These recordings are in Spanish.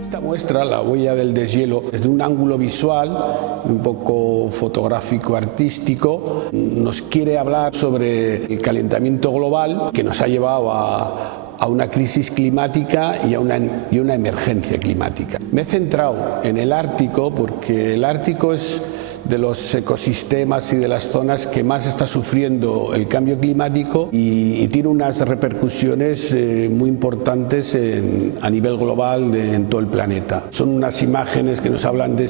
Esta muestra, la huella del deshielo, desde un ángulo visual, un poco fotográfico artístico, nos quiere hablar sobre el calentamiento global que nos ha llevado a una crisis climática y a una emergencia climática. Me he centrado en el Ártico porque el Ártico es de los ecosistemas y de las zonas que más está sufriendo el cambio climático y tiene unas repercusiones muy importantes a nivel global en todo el planeta. Son unas imágenes que nos hablan de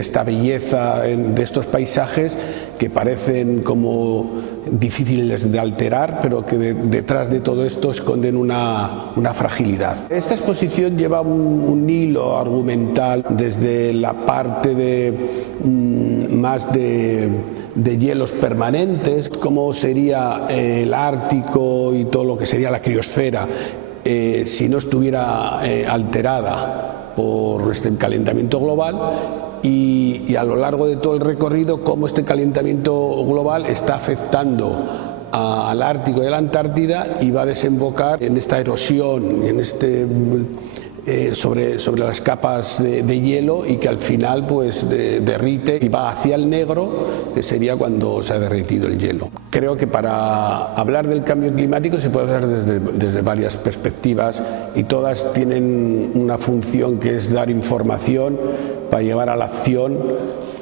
esta belleza, de estos paisajes que parecen como difíciles de alterar, pero que detrás de todo esto esconden una fragilidad. Esta exposición lleva un hilo argumental desde la parte más de hielos permanentes, cómo sería el Ártico y todo lo que sería la criosfera si no estuviera alterada por este calentamiento global, y a lo largo de todo el recorrido cómo este calentamiento global está afectando al Ártico y a la Antártida y va a desembocar en esta erosión, sobre las capas de hielo, y que al final pues derrite y va hacia el negro, que sería cuando se ha derretido el hielo. Creo que para hablar del cambio climático se puede hacer desde varias perspectivas, y todas tienen una función que es dar información para llevar a la acción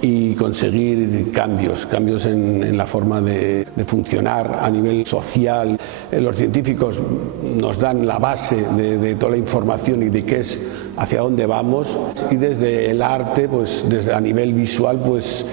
y conseguir cambios en la forma de funcionar a nivel social. Los científicos nos dan la base de toda la información y de qué es, hacia dónde vamos, y desde el arte, pues desde a nivel visual, pues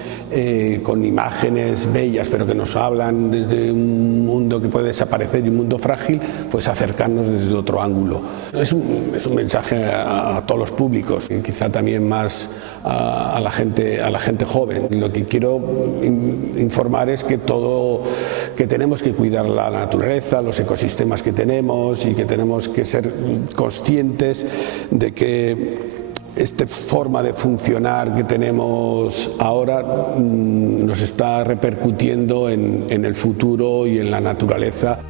con imágenes bellas pero que nos hablan desde un mundo que puede desaparecer y un mundo frágil, pues acercarnos desde otro ángulo. Es un mensaje a todos los públicos, y quizá también más a la gente joven. Lo que quiero informar es que tenemos que cuidar la naturaleza, los ecosistemas que tenemos, y que tenemos que ser conscientes de que esta forma de funcionar que tenemos ahora nos está repercutiendo en el futuro y en la naturaleza.